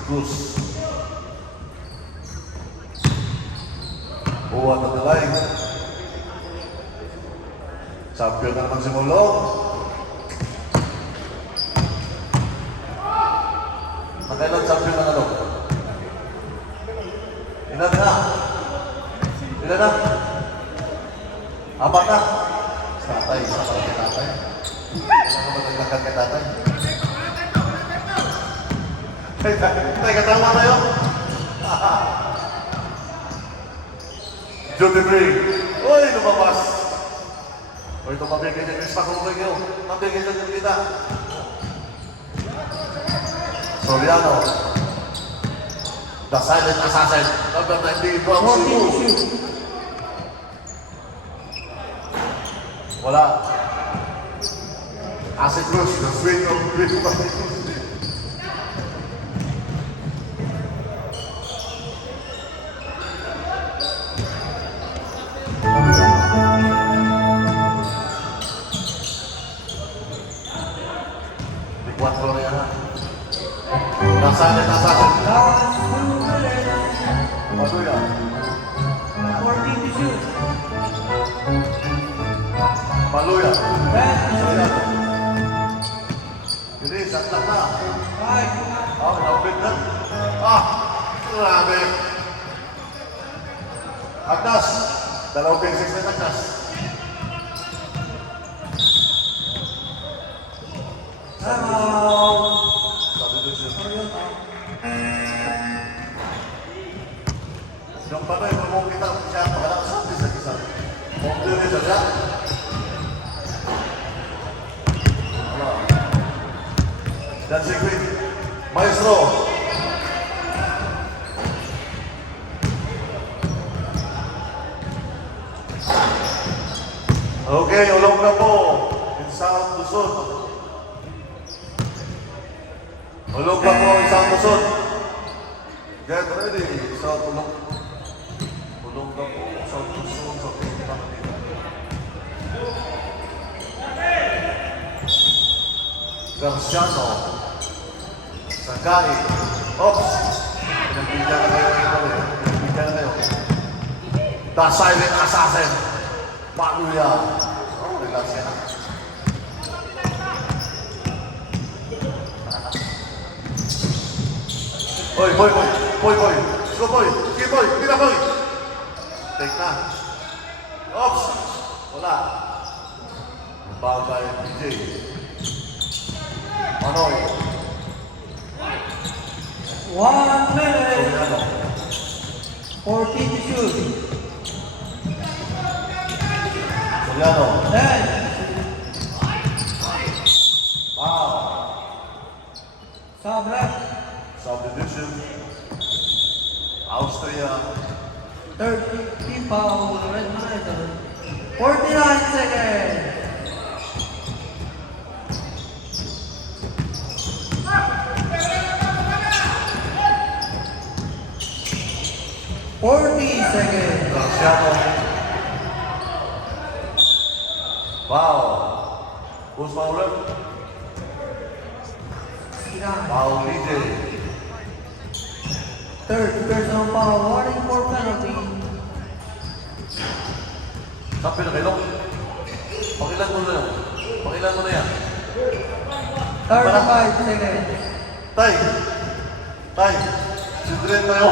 Cruz. Buwan na nilay. Champion na naman si Mulong. Nakailan champion na ano? Ilan na? Apat na? Tatay, isa pala kay tatay. Kailangan ba naglakan kay tatay? Tay, katama tayo? Judy Bring. Uy, lumabas. Dito mabigay niya yung sakulong niyo. Mabigay niya yung kita. Soriano. The silent assassin. Number 19 from 14 Cebu. to shoot. Wala. Asi Cruz, the swing of Chris Martinez. Di 4 na yan. The silent assassin. Last 2 minutes. Maduya. 14 to shoot. Maluya. 10 to shoot. Ini sakta na. 5. Oh, napit na. Ah, grabe. Agnes, 26 na Agnes. Timeout. Substitution. Yung panay, kung kita siya, pagkalang sabi sa isa. Kung dili sa siya. Wala. Dancing Queen, Maestro. Okay, ulong na po. In South Luzon. Ulong na po in South Luzon. Get ready. South Ulong. Ulong na po. South Luzon. Sa punta na dito. Garciano. Sagay. Ops. Pinagbigyan na kayo. Pinagbigyan na kayo. The silent assassin. Paluya. Oh, relax yan. Boy. Let's go, boy. Sige, boy. Tira, boy. Take na. Ops. Wala. Bagay, DJ. Manoy. 1 minute. Soriano. 14 to shoot. Soriano. 10. Wow. Sub left. Subdivision. Austria. 30 foul. Red Monitor. 49 seconds. Seconds. Garciano. Wow. Who's fouler? 69. Foul DJ. Third personal foul. Warning for penalty. Sabi na kayo. Pakilan mo na yan. Pakilan mo na yan. 35 seconds. Tay. Tay. Children tayo.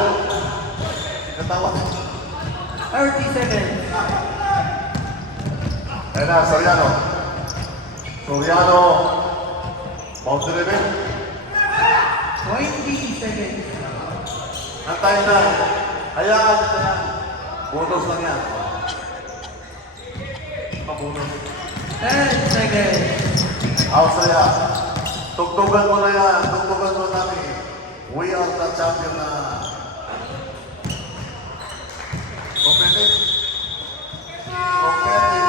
Katawa. 30 seconds. Ayan na, Soriano. Soriano. Boundary rin. 20 seconds. Antayin na. Hayaan na yan. Bonus lang yan. Bonus. 10 seconds. Austria. Tugtugan mo na yan. Tugtugan mo namin. We are the champion na. Kompete. Kompete.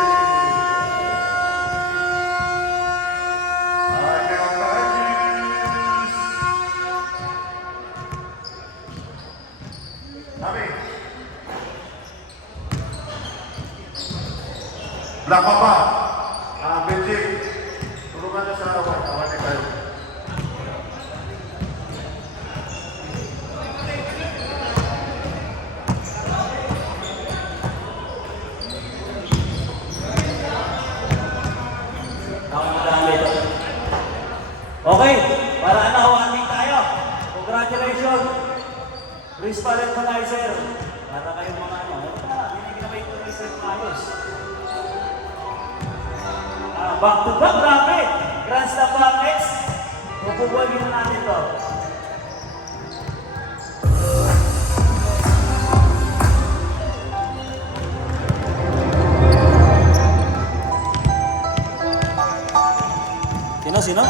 Black Papa, Benji, tulungan niyo sa awal. Awal din tayo. Ako madamit. Okay, para nahawanin tayo. Congratulations. Principal and Manager. Para kayong mga ano. Hindi na kayo tuloy-tuloy ayos. Back to back, grabe. Grand Slam Buckets. Pupubuhin na natin to. Ano, sino?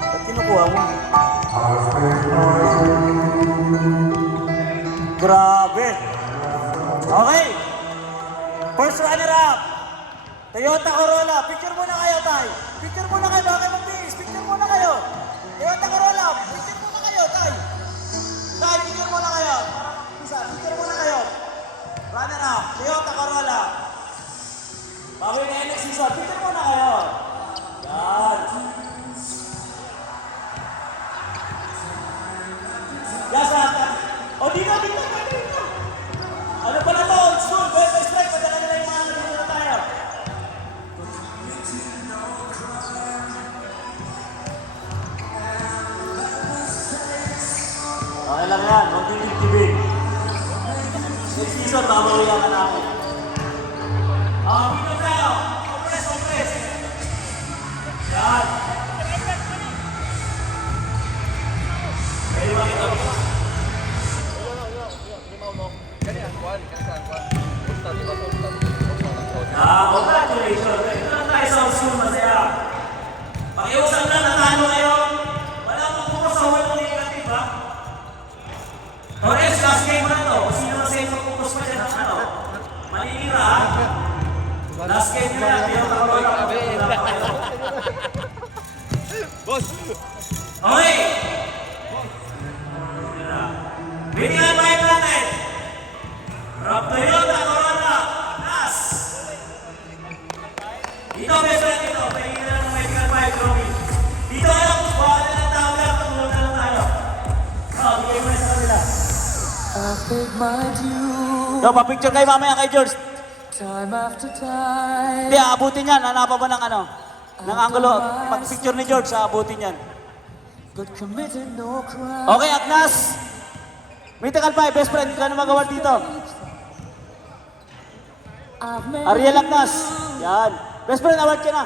Ba't kinukuha mo? Grabe. Okay. First runner-up. Toyota Corolla. Picture muna kayo, Tay. Picture muna kayo. Bakit mag-tiis? Picture muna kayo. Toyota Corolla. Picture muna kayo, Tay. Tay, picture muna kayo. Isa, picture muna kayo. Runner-up. Toyota Corolla. Bago yung NX season. Picture muna kayo. Yan. Yes, o, dito. Ano pa na to? Old school. Go by strike. Padala nila yung mga dito na tayo. Okay lang yan. Huwag tibig-tibig. Next season, babawihan ka namin. Dito tayo. Compress. Yan. Pwede makita mo. Congratulations! Ito na tayo sa usul, masaya. Pakiusap na, natalo kayo. Wala mong focus sa wall negative, ha? Torres, last game mo na to. Sino na sa'yo mag-focus pa dyan ng ano? Maninira, ha? Last game nyo na, pero taroy ako. Boss! Okay! Binigyan pa yung natin. From Toyota Corolla, Nas! Dito, best friend, dito. Pahingin na lang ng medical vibe, Romy. Dito ka lang, buha na lang tao lang, tumulong na lang tayo. Bigay mo na sa kanila. I paid my dues Yo, pa-picture kayo mamaya kay George. time after time. Hindi, aabutin yan. Hanapan ba ng ano? Ng angulo. Pag-picture ni George, aabutin yan. But committed no crime. Okay, Agnas. Mythical 5, best friend. Ikaw na mag-award dito. I've made Ariel Agnas. Yan. Best friend, award ka na.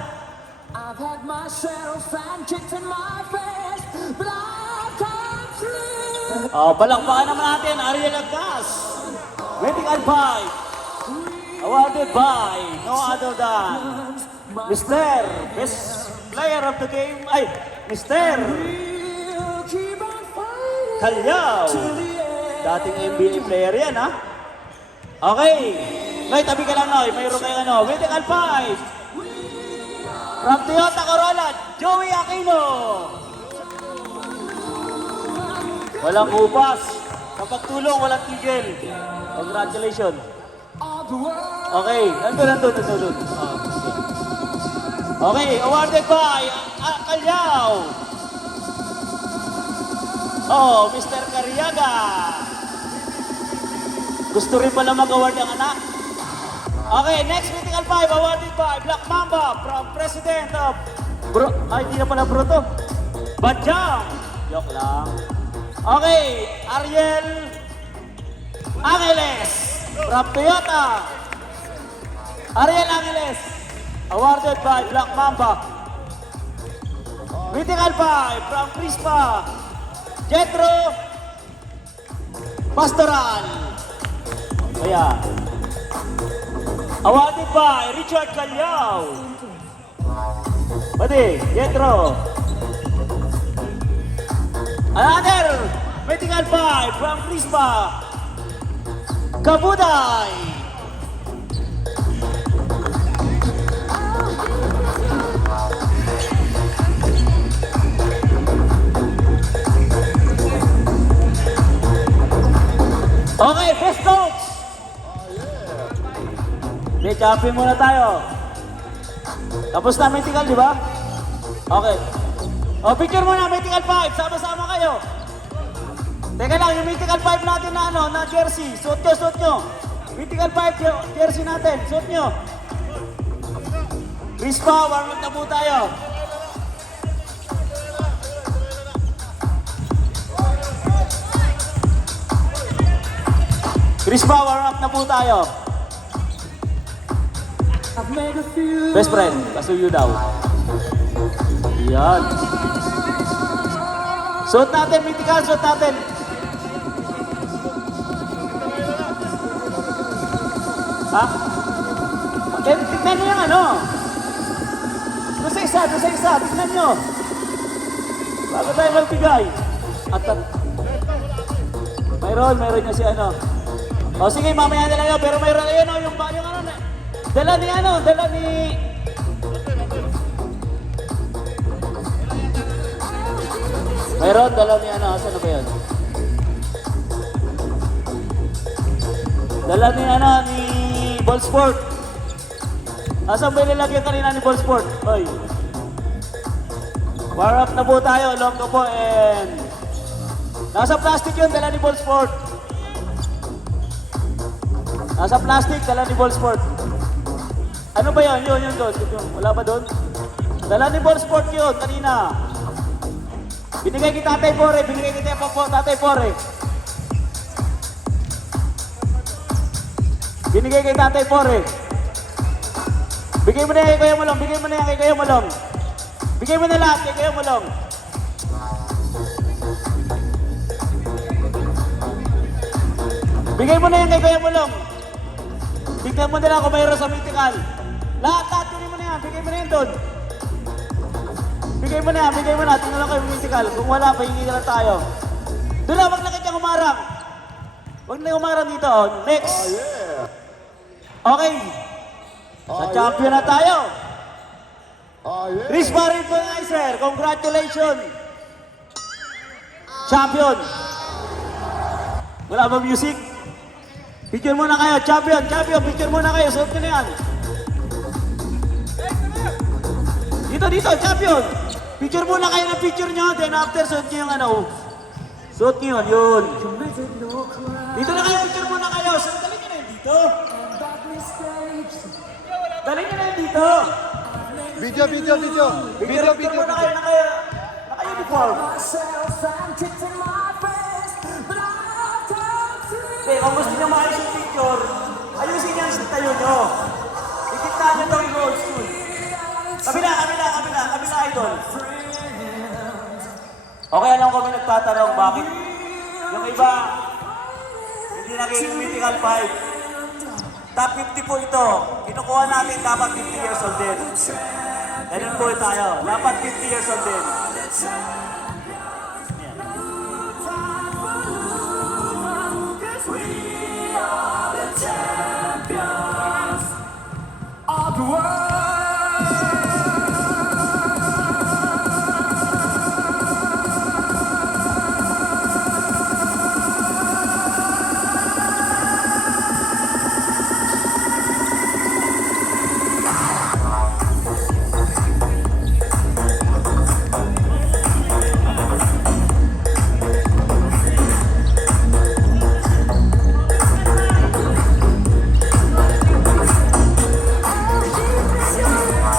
I've had my share of fan kicks in my face, but I've come through. Balakpakan naman natin, Ariel Agnas. Mythical 5. Awarded by no other than Mr. Best Player of the Game. Ay, Mr. We'll keep on fighting Kalyaw. to the end. Dating NBA player yan, ha? Okay. Ngay, tabi ka lang, Noy. Mayroon kayong ano. Mythical 5. From Toyota Corolla, Joey Aquino. Walang upas. Kapag tulong, walang tigil. Congratulations. All the world. Okay. Nandun. Okay. Awarded by Kalyaw. Oh, Mr. Cariaga. Gusto rin pala mag-award ang anak. Okay, next Mythical 5 awarded by Black Mamba from President of hindi na pala bro to. Badjang. Joke lang. Okay, Ariel Angeles from Toyota. Ariel Angeles awarded by Black Mamba. Mythical 5 from Crispa. Jetro Pastoral. Kaya, awarded by Richard Calyaw. Pwede, Jetro. Another Mythical 5 from Crispa. Kabuday. Okay, best coach! Okay, champion muna tayo. Tapos na Mythical, di ba? Okay. O, picture muna, Mythical 5. Sama-sama kayo. Teka lang, yung Mythical 5 natin na ano, na jersey. Suot nyo. Mythical 5 jersey natin. Suot nyo. Crispa, warm up na po tayo. Crispa, warm up na po tayo. I've made a few. Best friend, kasuyo daw. Yan. Suot natin, Mythical, suot natin. Ha? Tignan nyo yung ano. doon sa isa, doon sa isa. Tignan nyo. Bago tayo magbigay. Mayroon niya si ano. O sige, mamaya na lang yun. Pero mayroon yun, yung ano na. Dala ni. Mayroon, dala ni ano. Saan na ba yun? Dala ni Ballsport. Asan ba nilagyan kanina ni Ballsport? Oy. War up na po tayo, long po and nasa plastic yun, dala ni Ballsport. Nasa plastic, dala ni Ballsport. Ano ba yun? Yun doon. Wala ba doon? Dala ni Ballsport yun, kanina. Binigay kay Tatay Pore, binigay kay Tatay Pore. Binigay kay Tatay Pore. Bigay mo na yan kay Kuya Mulong, bigay mo na yan kay Kuya Mulong. Bigay mo na lahat kay Kuya Mulong. Bigay mo na yan kay Kuya Mulong. Tignan mo nila kung mayroon sa mythical. Lahat, kunin mo na yan, bigay mo na yan doon. Bigay mo na. Tingnan lang kayo mythical. Kung wala, pahingi na lang tayo. Doon na, wag na kanyang umarang. Wag na umarang dito. Oh. Next. Okay. Sa champion na tayo. Chris Barry Ponizer, congratulations. Champion. Wala ba music? Picture muna kayo. Champion. Picture muna kayo. Suot nyo na yan. Dito, champion. Picture muna kayo ng picture nyo. Then after, suot nyo yung ano. Suot nyo yun. Dito na kayo. Picture muna kayo. So, dali nyo na yun dito. Dali nyo na yun dito. Video. Picture muna kayo. Naka-uniform. Okay, kung gusto nyo maayos yung picture, ayusin nyo ang tayo nyo. Ikitaan nyo ito yung old school. Kabila, idol. Okay, alam ko may nagtatanong bakit yung iba hindi naging mythical 5. Top 50 po ito. Kinukuha natin dapat 50 years old din. Ganun po tayo. Dapat 50 years old din. Of the world.